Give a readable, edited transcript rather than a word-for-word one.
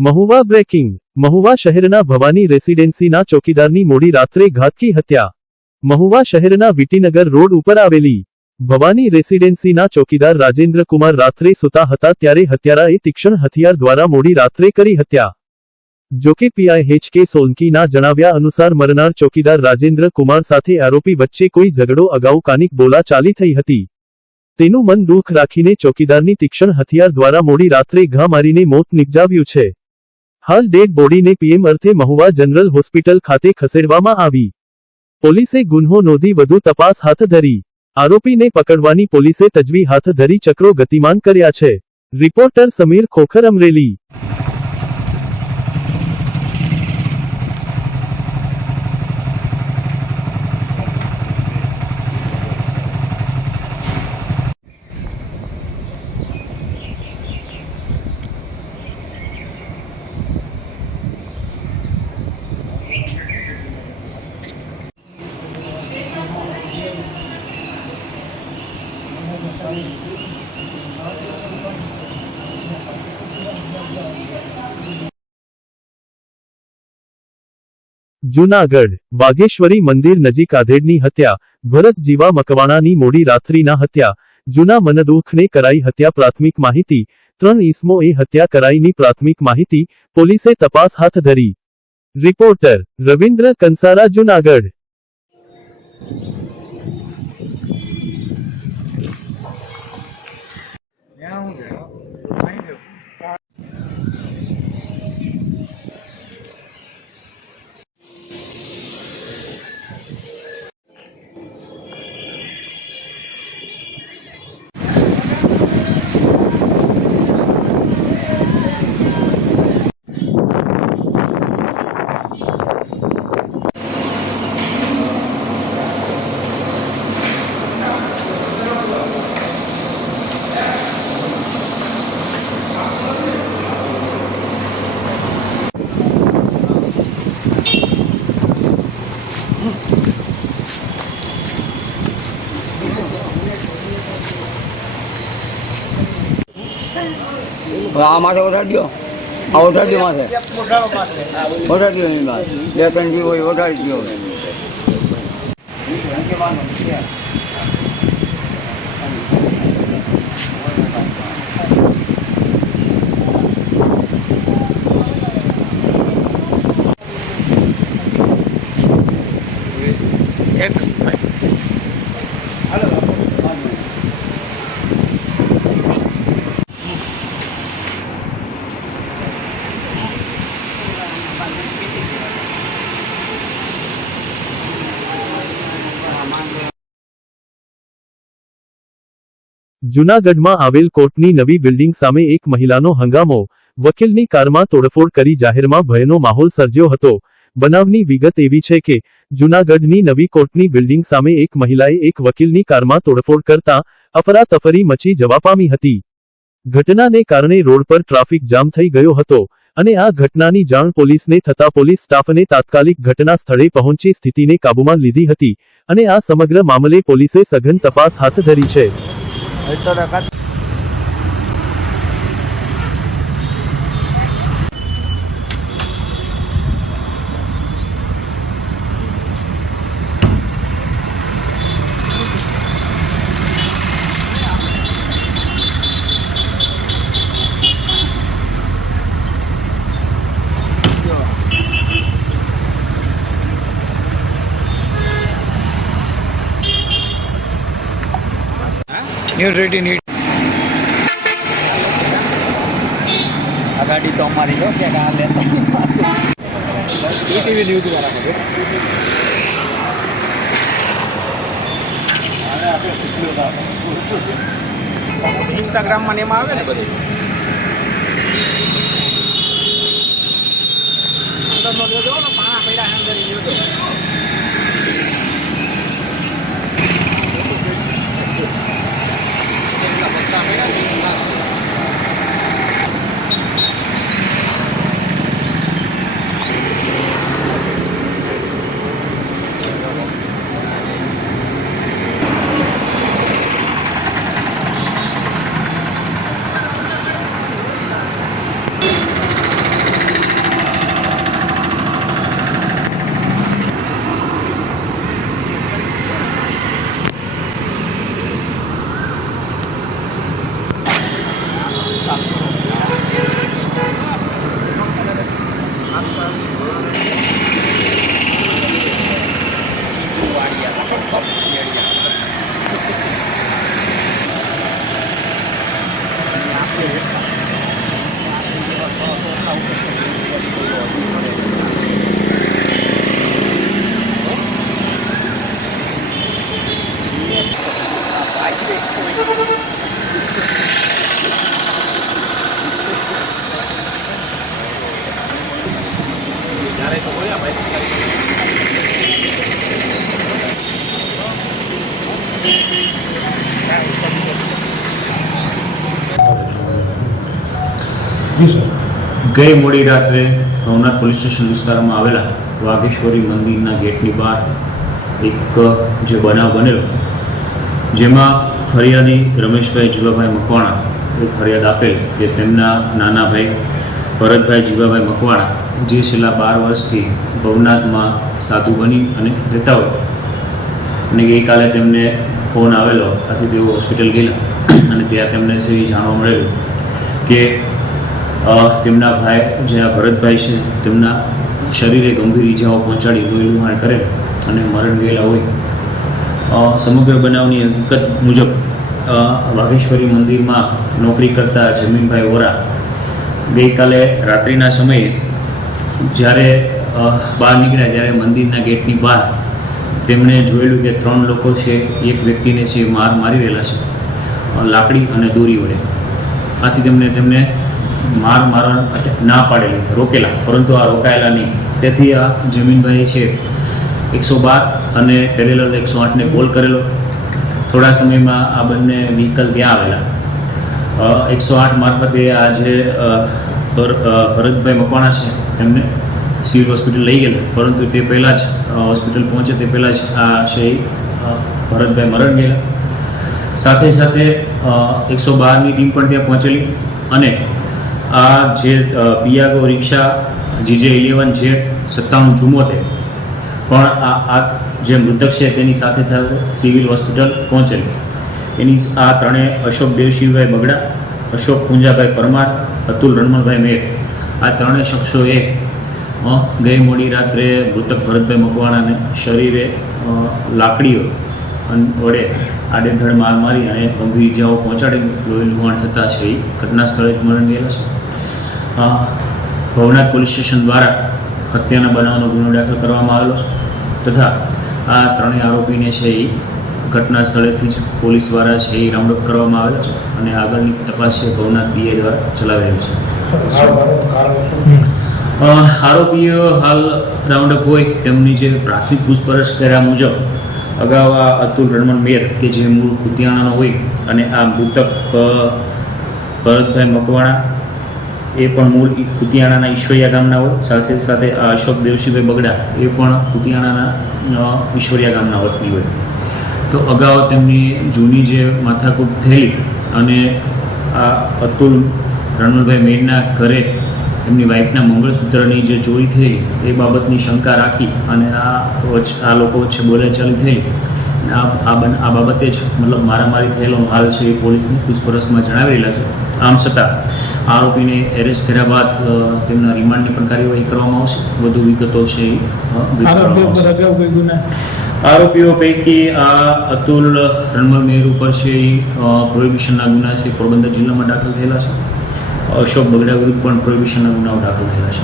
Mahuva breaking Mahuva શહેરના ભવાની રેસિડેન્સીના ચોકીદારની મોડી રાત્રે ઘાતકી હત્યા। મહુવા શહેરના વિટીનગર રોડ ઉપર આવેલી ભવાની રેસિડેન્સીના ચોકીદાર રાજેન્દ્ર કુમાર રાત્રે સૂતા હતા ત્યારે હત્યારાએ તીક્ષ્ણ હથિયાર દ્વારા મોડી રાત્રે કરી હત્યા। જોકે પીઆઈ સોલંકીના જણાવ્યા અનુસાર મરનાર ચોકીદાર રાજેન્દ્ર કુમાર સાથે આરોપી વચ્ચે કોઈ ઝઘડો અગાઉ કાનિક બોલાચાલી થઈ હતી। તેનું મન દુઃખ રાખીને ચોકીદારની તીક્ષ્ણ હથિયાર દ્વારા મોડી રાત્રે ઘા મારીને મોત નિપજાવ્યું છે। હાલ ડેડ બોડીને પીએમ અર્થે મહુવા જનરલ હોસ્પિટલ ખાતે ખસેડવામાં આવી। પોલીસે ગુન્હો નોંધી વધુ તપાસ હાથ ધરી। આરોપીને પકડવાની પોલીસે તજવીજ હાથ ધરી ચક્રો ગતિમાન કર્યા છે। રિપોર્ટર સમીર ખોખર, અમરેલી। જૂનાગઢ વાઘેશ્વરી મંદિર નજીક આધેડની હત્યા। ભરત જીવા મકવાણાની મોડી રાત્રિના હત્યા। જૂના મનદુખને કરાઈ હત્યા। પ્રાથમિક માહિતી 3 ઈસમોએ હત્યા કરાઈની પ્રાથમિક માહિતી। પોલીસે તપાસ હાથ ધરી। રિપોર્ટર રવિન્દ્ર કંસારા, જૂનાગઢ। माथे उठाड़ दियो, उठाड़ दियो माथे, उठाड़ दियो इन बात, ये कंजी वही उठाड़ दियो। જૂનાગઢમાં આવેલ કોર્ટની નવી બિલ્ડિંગ સામે એક મહિલાનો હંગામો। વકીલની કારમાં તોડફોડ કરી જાહેરમાં ભયનો માહોલ સર્જ્યો હતો। બનાવની વિગત એવી છે કે જૂનાગઢની નવી કોર્ટની બિલ્ડિંગ સામે એક મહિલાએ એક વકીલની કારમાં તોડફોડ કરતા અફરાતફરી મચી જવા પામી હતી। ઘટનાને કારણે રોડ પર ટ્રાફિક જામ થઈ ગયો હતો અને આ ઘટનાની જાણ પોલીસને થતા પોલીસ સ્ટાફને તાત્કાલિક ઘટના સ્થળે પહોંચી સ્થિતિને કાબૂમાં લીધી હતી અને આ સમગ્ર મામલે પોલીસે સઘન તપાસ હાથ ધરી છે। न्यूज रेडी नीट गाड़ी तो हमारी हो क्या कहाँ लेता टीवी न्यूज वाला मुझे इंस्टाग्राम में नेम आवे ने बधे अंदर नो जो ना पाना पड़ा अंदर जो ગઈ મોડી રાત્રે ભવનાથ પોલીસ સ્ટેશન વિસ્તારમાં આવેલા વાઘેશ્વરી મંદિરના ગેટની બહાર એક જે બનાવ બનેલો, જેમાં ફરિયાદી રમેશભાઈ જીવાભાઈ મકવાણા એ ફરિયાદ આપેલ કે તેમના નાના ભાઈ ભરતભાઈ જીવાભાઈ મકવાણા જે છેલ્લા 12 વર્ષથી ભવનાથમાં સાધુ બની અને રહેતા હોય અને ગઈકાલે તેમને ફોન આવેલો, આથી તેઓ હોસ્પિટલ ગયેલા અને ત્યાં તેમને જાણવા મળેલું કે તેમના ભાઈ જે આ ભરતભાઈ છે તેમના શરીરે ગંભીર ઈજાઓ પહોંચાડી લોહી લુહાણ કરેલ અને મરણ ગયેલા હોય. સમગ્ર બનાવની હકીકત મુજબ વાઘેશ્વરી મંદિરમાં નોકરી કરતા જમીનભાઈ વોરા ગઈકાલે રાત્રિના સમયે જ્યારે બહાર નીકળ્યા ત્યારે મંદિરના ગેટની બહાર તેમણે જોયેલું કે 3 લોકો છે, એક વ્યક્તિને છે મારી રહેલા છે લાકડી અને દોરી વડે. આથી તેમને મારવા ના પાડેલી, રોકેલા, પરંતુ આ રોકાયેલા નહીં. તેથી આ જમીનભાઈ છે 112 અને પેરેલલ 108ને કોલ કરેલો. થોડા સમયમાં આ બંને વ્હીકલ ત્યાં આવેલા. 108 મારફતે આ જે ભરતભાઈ મકવાણા છે તેમને સિવિલ હોસ્પિટલ લઈ ગયેલા, પરંતુ તે પહેલાં જ હોસ્પિટલ પહોંચે તે પહેલાં જ આ છે ભરતભાઈ મરણ ગયેલા. સાથે સાથે 112ની ટીમ પણ ત્યાં પહોંચેલી અને આ જે પિયાગો રિક્ષા GJ11 છે 9774 પણ આ જે મૃતક છે તેની સાથે સિવિલ હોસ્પિટલ પહોંચેલી. એની આ ત્રણેય અશોક દેવશિવભાઈ બગડા, અશોક પૂંજાભાઈ પરમાર, અતુલ રણમલભાઈ મેર, આ ત્રણેય શખ્સોએ ગઈ મોડી રાત્રે મૃતક ભરતભાઈ મકવાણાને શરીરે લાકડીઓ વડે આડેધડ માર મારી અને ગંભીર ઇજાઓ પહોંચાડી લોહી લુહાણ થતાં છે એ ઘટના સ્થળે જ મરણ ગયેલા છે. ભવનાથ પોલીસ સ્ટેશન દ્વારા હત્યાના બનાવનો ગુનો દાખલ કરવામાં આવેલો છે તથા આ ત્રણેય આરોપીને છે એ ઘટના સ્થળેથી જ પોલીસ દ્વારા છે એ રાઉન્ડ અપ કરવામાં આવેલા છે અને આગળની તપાસ છે ભવનાથ PI દ્વારા ચલાવી રહી છે. આરોપીઓ હાલ રાઉન્ડ અપ હોય તેમની જે પ્રાથમિક પૂછપરછ કર્યા મુજબ અગાઉ આ અતુલ રણમલ મેર કે જે મૂળ કુતિયાણાનો હોય અને આ મૃતક ભરતભાઈ મકવાણા એ પણ મૂળ કુતિયાણાના ઈશ્વરિયા ગામના હોય. સાથે સાથે આ અશોક દેવશીભાઈ બગડા એ પણ કુતિયાણાના ઈશ્વરિયા ગામના વતની હોય. તો અગાઉ તેમની જૂની જે માથાકૂટ થયેલી અને આ અતુલ રણમલભાઈ મેરના ઘરે એમની વાઇફના મંગળસૂત્રની જે ચોરી થઈ એ બાબતની શંકા રાખી અને આ લોકો વચ્ચે બોલાચાલી થઈ. આ બાબતે જ મતલબ મારામારી થયેલો હાલ છે એ પોલીસની પૂછપરછમાં જણાવી રહેલા છે. આમ છતાં આરોપીને એરેસ્ટ કર્યા બાદ તેમના રિમાન્ડની પણ કાર્યવાહી કરવામાં આવશે. વધુ વિગતો છે આરોપીઓ પૈકી આ અતુલ રણમલ મેર ઉપર છે એ પ્રોહિબિશનના ગુના છે પોરબંદર જિલ્લામાં દાખલ થયેલા છે. અશોક બગડા વિરુદ્ધ પણ પ્રોહિબિશનના ગુનાઓ દાખલ થયેલા છે.